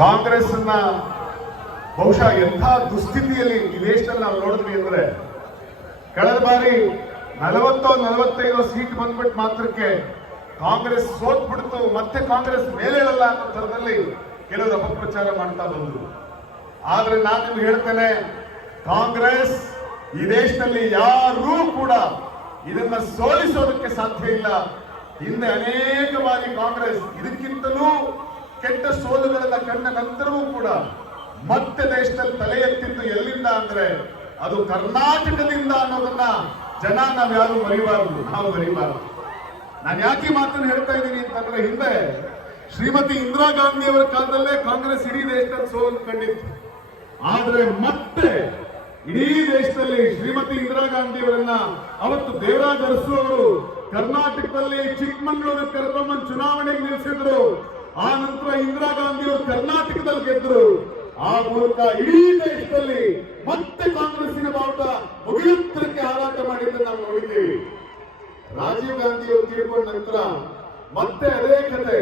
ಕಾಂಗ್ರೆಸ್ ಬಹುಶಃ ಎಂಥ ದುಸ್ಥಿತಿಯಲ್ಲಿ ಈ ದೇಶದಲ್ಲಿ ನಾವು ನೋಡಿದ್ವಿ ಅಂದ್ರೆ, ಕಳೆದ ಬಾರಿ 40-45 ಸೀಟ್ ಬಂದ್ಬಿಟ್ಟು ಮಾತ್ರಕ್ಕೆ ಕಾಂಗ್ರೆಸ್ ಸೋತ್ಬಿಡ್ತು, ಮತ್ತೆ ಕಾಂಗ್ರೆಸ್ ಮೇಲೇಳಲ್ಲ ಅನ್ನೋ ಥರದಲ್ಲಿ ಕೆಲವರು ಅಪಪ್ರಚಾರ ಮಾಡ್ತಾ ಬಂದ್ರು. ಆದ್ರೆ ನಾನು ನಿಮ್ಗೆ ಹೇಳ್ತೇನೆ, ಕಾಂಗ್ರೆಸ್ ಈ ದೇಶದಲ್ಲಿ ಯಾರೂ ಕೂಡ ಇದನ್ನ ಸೋಲಿಸೋದಕ್ಕೆ ಸಾಧ್ಯ ಇಲ್ಲ. ಹಿಂದೆ ಅನೇಕ ಬಾರಿ ಕಾಂಗ್ರೆಸ್ ಇದಕ್ಕಿಂತಲೂ ಕೆಟ್ಟ ಸೋಲುಗಳನ್ನ ಕಂಡ ನಂತರವೂ ಕೂಡ ಮತ್ತೆ ದೇಶದಲ್ಲಿ ತಲೆ ಎತ್ತಿದ್ದು ಎಲ್ಲಿಂದ ಅಂದ್ರೆ ಅದು ಕರ್ನಾಟಕದಿಂದ ಅನ್ನೋದನ್ನ ಜನ ನಾವ್ಯಾರು ಮರಿಬಾರದು, ನಾವು ಮರಿಬಾರದು. ನಾನು ಯಾಕೆ ಮಾತನ್ನು ಹೇಳ್ತಾ ಇದ್ದೀನಿ ಅಂತಂದ್ರೆ, ಹಿಂದೆ ಶ್ರೀಮತಿ ಇಂದಿರಾ ಗಾಂಧಿ ಅವರ ಕಾಲದಲ್ಲೇ ಕಾಂಗ್ರೆಸ್ ಇಡೀ ದೇಶದಲ್ಲಿ ಸೋಲು ಕಂಡಿತ್ತು. ಆದ್ರೆ ಮತ್ತೆ ಇಡೀ ದೇಶದಲ್ಲಿ ಶ್ರೀಮತಿ ಇಂದಿರಾ ಗಾಂಧಿ ಅವರನ್ನ ಅವತ್ತು ದೇವರಾಜ ಅರಸು ಅವರು ಕರ್ನಾಟಕದಲ್ಲಿ ಚಿಕ್ಕಮಗಳೂರು ಕರ್ಕೊಂಡ್ಬಂದು ಚುನಾವಣೆಗೆ ನಿಲ್ಲಿಸಿದ್ರು. ಆ ನಂತರ ಇಂದಿರಾ ಗಾಂಧಿ ಅವರು ಕರ್ನಾಟಕದಲ್ಲಿ ಗೆದ್ರು. ಆ ಮೂಲಕ ಇಡೀ ದೇಶದಲ್ಲಿ ಮತ್ತೆ ಕಾಂಗ್ರೆಸ್ಸಿನ ಬಾವುಟ ಮುಗಿಯುತ್ತರಕ್ಕೆ ಹಾರಾಟ ಮಾಡಿದ್ದನ್ನು ನಾವು ನೋಡಿದ್ದೀವಿ. ರಾಜೀವ್ ಗಾಂಧಿ ಅವರು ತೀರ್ಕೊಂಡ ನಂತರ ಮತ್ತೆ ಅದೇ ಕತೆ.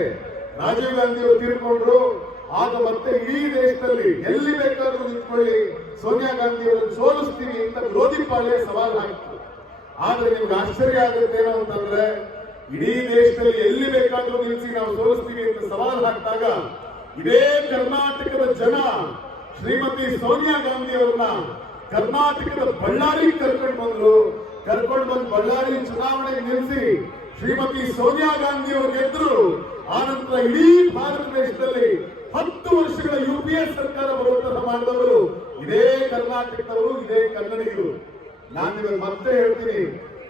ರಾಜೀವ್ ಗಾಂಧಿ ಅವರು ತೀರ್ಕೊಂಡ್ರು. ಆಗ ಮತ್ತೆ ಇಡೀ ದೇಶದಲ್ಲಿ ಎಲ್ಲಿ ಬೇಕಾದ್ರೂ ನಿಂತ್ಕೊಳ್ಳಿ, ಸೋನಿಯಾ ಗಾಂಧಿ ಅವರನ್ನು ಸೋಲಿಸ್ತೀವಿ ಅಂತ ವಿರೋಧಿ ಪಾಳ್ಯ ಸವಾಲು ಹಾಕಿತು. ಆದ್ರೆ ನಿಮ್ಗೆ ಆಶ್ಚರ್ಯ ಆಗುತ್ತೆ ಏನೋ ಅಂತಂದ್ರೆ, ಇಡೀ ದೇಶದಲ್ಲಿ ಎಲ್ಲಿ ಬೇಕಾದ್ರೂ ನಿಲ್ಲಿಸಿ ನಾವು ಸೋಲಿಸ್ತೀವಿ ಅಂತ ಸವಾಲು ಹಾಕಿದಾಗ ಇದೇ ಕರ್ನಾಟಕದ ಜನ ಶ್ರೀಮತಿ ಸೋನಿಯಾ ಗಾಂಧಿ ಅವರನ್ನ ಕರ್ನಾಟಕದ ಬಳ್ಳಾರಿಗೆ ಕರ್ಕೊಂಡು ಬಂದ್ರು. ಕರ್ಕೊಂಡು ಬಂದು ಬಳ್ಳಾರಿ ಚುನಾವಣೆಗೆ ನಿಲ್ಲಿಸಿ ಶ್ರೀಮತಿ ಸೋನಿಯಾ ಗಾಂಧಿ ಅವರು ಗೆದ್ರು. ಆನಂತರ ಇಡೀ ಭಾರತ ದೇಶದಲ್ಲಿ 10 ವರ್ಷಗಳ UPA ಸರ್ಕಾರ ಬರುವಂತಹ ಮಾಡಿದವರು ಇದೇ ಕರ್ನಾಟಕದವರು, ಇದೇ ಕನ್ನಡಿಗರು. ನಾನು ನಿಮಗೆ ಮತ್ತೆ ಹೇಳ್ತೀನಿ,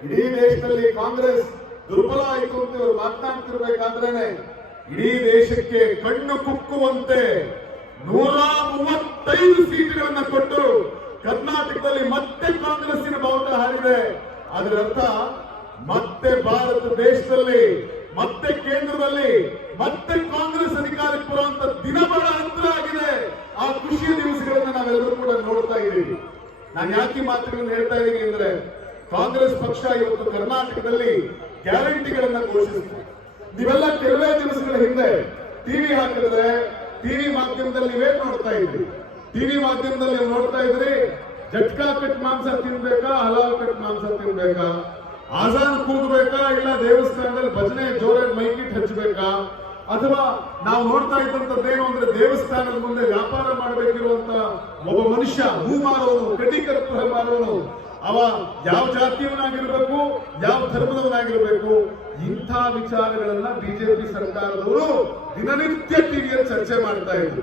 ಇಡೀ ದೇಶದಲ್ಲಿ ಕಾಂಗ್ರೆಸ್ ದುರ್ಬಲ ಆಯಿತು ಅಂತ ಇವರು ಮಾತನಾಡ್ತಿರ್ಬೇಕಾದ್ರೇನೆ ಇಡೀ ದೇಶಕ್ಕೆ ಕಣ್ಣು ಕುಕ್ಕುವಂತೆ 135 ಸೀಟ್ಗಳನ್ನ ಕೊಟ್ಟು ಕರ್ನಾಟಕದಲ್ಲಿ ಮತ್ತೆ ಕಾಂಗ್ರೆಸ್ಸಿನ ಬಾವುಟ ಹಾರಿದೆ. ಅದರ ಅರ್ಥ ಮತ್ತೆ ಭಾರತ ದೇಶದಲ್ಲಿ, ಮತ್ತೆ ಕೇಂದ್ರದಲ್ಲಿ ಮತ್ತೆ ಕಾಂಗ್ರೆಸ್ ಅಧಿಕಾರಕ್ಕೆ ಬರುವಂತ ದಿನ ಬಹಳ ಹತ್ರ ಆಗಿದೆ. ಆ ಖುಷಿಯ ದಿವಸಗಳನ್ನ ನಾವೆಲ್ಲರೂ ಕೂಡ ನೋಡ್ತಾ ಇದ್ದೀವಿ. ನಾನು ಯಾಕೆ ಮಾತುಗಳನ್ನು ಹೇಳ್ತಾ ಇದ್ದೀನಿ ಅಂದ್ರೆ, ಕಾಂಗ್ರೆಸ್ ಪಕ್ಷ ಇವತ್ತು ಕರ್ನಾಟಕದಲ್ಲಿ ಗ್ಯಾರಂಟಿಗಳನ್ನ ಘೋಷಿಸಿದೆ. ನೀವೆಲ್ಲ ಕೆಲವೇ ದಿವಸಗಳ ಹಿಂದೆ ಟಿವಿ ಹಾಕಿದ್ರೆ ಟಿವಿ ಮಾಧ್ಯಮದಲ್ಲಿ ನೀವೇನ್ ನೋಡ್ತಾ ಇದ್ರಿ? ಟಿವಿ ಮಾಧ್ಯಮದಲ್ಲಿ ನೀವು ನೋಡ್ತಾ ಇದ್ರಿ, ಜಟ್ಕಾ ಕಟ್ ಮಾಂಸ ತಿನ್ಬೇಕಾ, ಹಲಾಲ್ ಕಟ್ ಮಾಂಸ ತಿನ್ಬೇಕಾ, ಆಜಾನ್ ಕೂಗಬೇಕಾ, ಇಲ್ಲ ದೇವಸ್ಥಾನದಲ್ಲಿ ಭಜನೆ ಜೋರಾಗಿ ಮೈಕಿಟ್ ಹಚ್ಚಬೇಕಾ, ಅಥವಾ ನಾವು ನೋಡ್ತಾ ಇದ್ದಂಥದ್ದೇನು ಅಂದ್ರೆ ದೇವಸ್ಥಾನದ ಮುಂದೆ ವ್ಯಾಪಾರ ಮಾಡಬೇಕಿರುವಂತ ಒಬ್ಬ ಮನುಷ್ಯ ಹೂ ಮಾರೋನು, ಕಡ್ಡಿಕರ್ಪೂರ ಮಾರೋನು, ಅವ ಯಾವ ಜಾತಿಯವನಾಗಿರ್ಬೇಕು, ಯಾವ ಧರ್ಮದವನಾಗಿರ್ಬೇಕು, ಇಂಥ ವಿಚಾರಗಳನ್ನ ಬಿಜೆಪಿ ಸರ್ಕಾರದವರು ದಿನನಿತ್ಯ ಟಿವಿಯಲ್ಲಿ ಚರ್ಚೆ ಮಾಡ್ತಾ ಇದ್ರು.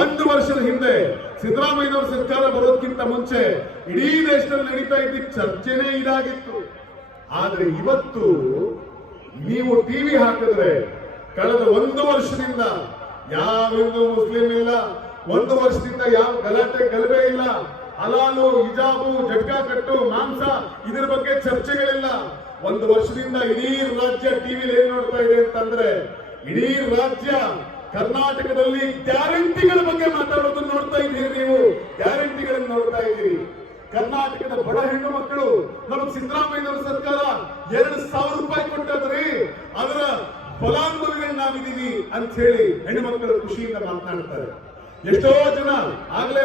1 ವರ್ಷದ ಹಿಂದೆ ಸಿದ್ದರಾಮಯ್ಯನವರ ಸರ್ಕಾರ ಬರೋದಕ್ಕಿಂತ ಮುಂಚೆ ಇಡೀ ದೇಶದಲ್ಲಿ ನಡೀತಾ ಇದ್ದ ಚರ್ಚೆನೇ ಇದಾಗಿತ್ತು. ಆದ್ರೆ ಇವತ್ತು ನೀವು ಟಿವಿ ಹಾಕಿದ್ರೆ ಕಳೆದ 1 ವರ್ಷದಿಂದ ಯಾವ ಹಿಂದೂ ಮುಸ್ಲಿಂ ಇಲ್ಲ, 1 ವರ್ಷದಿಂದ ಯಾವ ಗಲಾಟೆ ಗಲಭೆ ಇಲ್ಲ, ಹಲಾಲು ಹಿಜಾಬು ಜಟ್ಕಾ ಕಟ್ಟು ಮಾಂಸ ಇದರ ಬಗ್ಗೆ ಚರ್ಚೆಗಳಿಲ್ಲ. 1 ವರ್ಷದಿಂದ ಇಡೀ ರಾಜ್ಯ ಟಿವಿಲಿ ಏನ್ ನೋಡ್ತಾ ಇದೆ ಅಂತಂದ್ರೆ, ಇಡೀ ರಾಜ್ಯ ಕರ್ನಾಟಕದಲ್ಲಿ ಗ್ಯಾರಂಟಿಗಳ ಬಗ್ಗೆ ಮಾತಾಡೋದನ್ನ ನೋಡ್ತಾ ಇದ್ದೀರಿ. ನೀವು ಗ್ಯಾರಂಟಿಗಳನ್ನು ನೋಡ್ತಾ ಇದ್ದೀರಿ. ಕರ್ನಾಟಕದ ಬಡ ಹೆಣ್ಣು ಮಕ್ಕಳು ನಮಗೆ ಸಿದ್ದರಾಮಯ್ಯನವರ ಸರ್ಕಾರ 2,000 ರೂಪಾಯಿ ಕೊಟ್ಟದ್ರಿ, ಅದರ ಫಲಾನುಭವಿಗಳು ನಾವಿದ್ದೀವಿ ಅಂತ ಹೇಳಿ ಹೆಣ್ಣು ಮಕ್ಕಳು ಖುಷಿಯಿಂದ ಮಾತನಾಡ್ತಾರೆ. ಎಷ್ಟೋ ಜನ ಆಗ್ಲೇ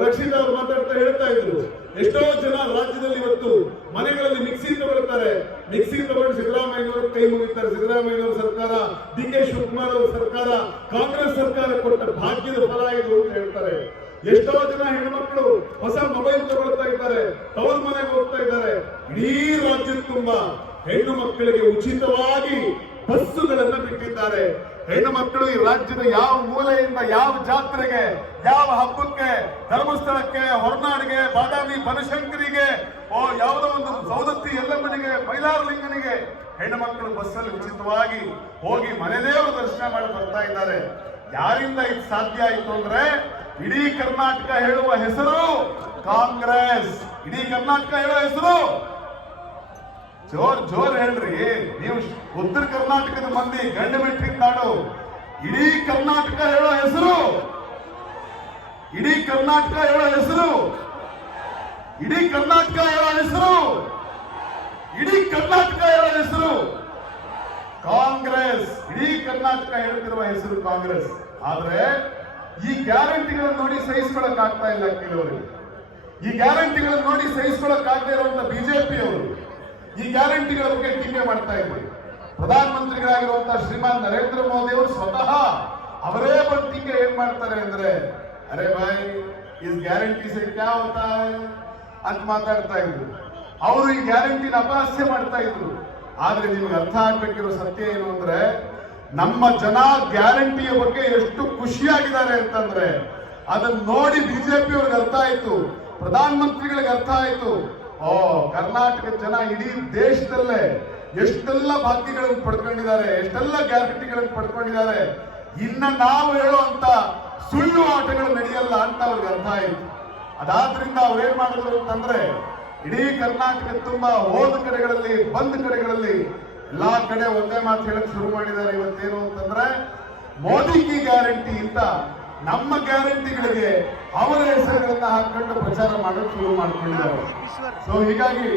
ರಕ್ಷಿತ್ ಅವರು ಮಾತಾಡ್ತಾ ಹೇಳ್ತಾ ಇದ್ರು, ಎಷ್ಟೋ ಜನ ರಾಜ್ಯದಲ್ಲಿ ಇವತ್ತು ಮನೆಗಳಲ್ಲಿ ಮಿಕ್ಸಿ ತಗೊಳ್ತಾರೆ, ಮಿಕ್ಸಿ ತಗೊಂಡು ಸಿದ್ದರಾಮಯ್ಯನವರು ಕೈ ಮುಗಿತಾರೆ. ಸಿದ್ದರಾಮಯ್ಯನವರ ಸರ್ಕಾರ, DK ಶಿವಕುಮಾರ್ ಅವರ ಸರ್ಕಾರ, ಕಾಂಗ್ರೆಸ್ ಸರ್ಕಾರ ಕೊಟ್ಟ ಭಾಗ್ಯದ ಫಲ ಇದು ಅಂತ ಹೇಳ್ತಾರೆ. ಎಷ್ಟೋ ಜನ ಹೆಣ್ಮಕ್ಳು ಹೊಸ ಮೊಬೈಲ್ ತಗೊಳ್ತಾ ಇದ್ದಾರೆ, ತವರ ಮನೆಗೆ ಹೋಗ್ತಾ ಇದ್ದಾರೆ. ಇಡೀ ರಾಜ್ಯದ ತುಂಬಾ ಹೆಣ್ಣು ಮಕ್ಕಳಿಗೆ ಉಚಿತವಾಗಿ ಬಸ್ಸುಗಳನ್ನ ಬಿಟ್ಟಿದ್ದಾರೆ. ಹೆಣ್ಣು ಮಕ್ಕಳು ಈ ರಾಜ್ಯದ ಯಾವ ಮೂಲೆಯಿಂದ ಯಾವ ಜಾತ್ರೆಗೆ, ಯಾವ ಹಬ್ಬಕ್ಕೆ, ಧರ್ಮಸ್ಥಳಕ್ಕೆ, ಹೊರನಾಡಿಗೆ, ಬಾದಾಮಿ ಬನಶಂಕರಿಗೆ, ಯಾವುದೋ ಒಂದು ಸೌದತ್ತಿ ಎಲ್ಲಮ್ಮನಿಗೆ, ಮೈಲಾರಲಿಂಗನಿಗೆ ಹೆಣ್ಣು ಮಕ್ಕಳು ಬಸ್ಸಲ್ಲಿ ಉಚಿತವಾಗಿ ಹೋಗಿ ಮನೆ ದೇವರ ದರ್ಶನ ಮಾಡಿ ಬರ್ತಾ ಇದ್ದಾರೆ. ಯಾರಿಂದ ಇದು ಸಾಧ್ಯ ಆಯಿತು ಅಂದ್ರೆ, ಇಡೀ ಕರ್ನಾಟಕ ಹೇಳುವ ಹೆಸರು ಕಾಂಗ್ರೆಸ್. ಇಡೀ ಕರ್ನಾಟಕ ಹೇಳುವ ಹೆಸರು ಜೋರ್ ಹೇಳ್ರಿ. ನೀವು ಉತ್ತರ ಕರ್ನಾಟಕದ ಮಂದಿ ಗಂಡು ಮೆಟ್ರಿಕ್ ನಾಡು. ಇಡೀ ಕರ್ನಾಟಕ ಹೇಳೋ ಹೆಸರು, ಇಡೀ ಕರ್ನಾಟಕ ಹೇಳೋ ಹೆಸರು, ಇಡೀ ಕರ್ನಾಟಕ ಹೇಳೋ ಹೆಸರು, ಇಡೀ ಕರ್ನಾಟಕ ಹೇಳೋ ಹೆಸರು ಕಾಂಗ್ರೆಸ್. ಇಡೀ ಕರ್ನಾಟಕ ಹೇಳ್ತಿರುವ ಹೆಸರು ಕಾಂಗ್ರೆಸ್. ಆದ್ರೆ ಗ್ಯಾರಂಟಿಗಳನ್ನು ನೋಡಿ ಸಹಿಸ್ಕೊಳಕ್ ಆಗ್ತಾ ಇಲ್ಲ ಕೆಲವರಿಗೆ. ಈ ಗ್ಯಾರಂಟಿಗಳನ್ನು ನೋಡಿ ಸಹಿಸ್ಕೊಳಕ್ ಆಗದೆ ಇರುವಂತ ಬಿಜೆಪಿಯವರು ಈ ಗ್ಯಾರಂಟಿಗಳ ಬಗ್ಗೆ ಟೀಕೆ ಮಾಡ್ತಾ ಇದ್ರು. ಪ್ರಧಾನಮಂತ್ರಿಗಳಾಗಿರುವಂತಹ ಶ್ರೀಮಾನ್ ನರೇಂದ್ರ ಮೋದಿ ಅವರು ಸ್ವತಃ ಅವರೇ ಬಂದು ಟೀಕೆ ಏನ್ ಮಾಡ್ತಾರೆ ಅಂದ್ರೆ, ಅರೆ ಭಾಯ್ ಇಸ್ ಗ್ಯಾರಂಟಿ ಸೆ ಕ್ಯಾ ಹೋತಾ ಹೈ ಅಂತ ಮಾತಾಡ್ತಾ ಇದ್ರು. ಅವರು ಈ ಗ್ಯಾರಂಟಿನ ಅಪಹಾಸ್ಯ ಮಾಡ್ತಾ ಇದ್ರು. ಆದ್ರೆ ನಿಮ್ಗೆ ಅರ್ಥ ಆಗ್ಬೇಕಿರೋ ಸತ್ಯ ಏನು ಅಂದ್ರೆ, ನಮ್ಮ ಜನ ಗ್ಯಾರಂಟಿಯ ಬಗ್ಗೆ ಎಷ್ಟು ಖುಷಿಯಾಗಿದ್ದಾರೆ ಅಂತಂದ್ರೆ ಅದನ್ನ ನೋಡಿ ಬಿಜೆಪಿ ಅವ್ರಿಗೆ ಅರ್ಥ ಆಯ್ತು, ಪ್ರಧಾನ ಮಂತ್ರಿಗಳಿಗೆ ಅರ್ಥ ಆಯ್ತು. ಓ, ಕರ್ನಾಟಕದ ಜನ ಇಡೀ ದೇಶದಲ್ಲೇ ಎಷ್ಟೆಲ್ಲ ಭಾಗ್ಯಗಳನ್ನು ಪಡ್ಕೊಂಡಿದ್ದಾರೆ, ಎಷ್ಟೆಲ್ಲ ಗ್ಯಾರಂಟಿಗಳನ್ನು ಪಡ್ಕೊಂಡಿದ್ದಾರೆ, ಇನ್ನ ನಾವು ಹೇಳುವಂತ ಸುಳ್ಳು ಆಟಗಳು ನಡೆಯಲ್ಲ ಅಂತ ಅವ್ರಿಗೆ ಅರ್ಥ ಆಯ್ತು. ಅದಾದ್ರಿಂದ ಅವ್ರೇನ್ ಮಾಡಿದ್ರು ಅಂತಂದ್ರೆ, ಇಡೀ ಕರ್ನಾಟಕ ತುಂಬಾ ಹೋದ ಕಡೆಗಳಲ್ಲಿ ಬಂದ ಕಡೆಗಳಲ್ಲಿ ಎಲ್ಲಾ ಕಡೆ ಒಂದೇ ಮಾತು ಹೇಳಕ್ ಶುರು ಮಾಡಿದ್ದಾರೆ. ಇವತ್ತೇನು ಅಂತಂದ್ರೆ, ಮೋದಿ ಕಿ ಗ್ಯಾರಂಟಿ ಅಂತ ನಮ್ಮ ಗ್ಯಾರಂಟಿಗಳಿಗೆ ಅವರ ಹೆಸರುಗಳನ್ನ ಹಾಕೊಂಡು ಪ್ರಚಾರ ಮಾಡೋಕೆ ಶುರು ಮಾಡ್ಕೊಂಡಿದ್ದಾರೆ. ಸೊ ಹೀಗಾಗಿ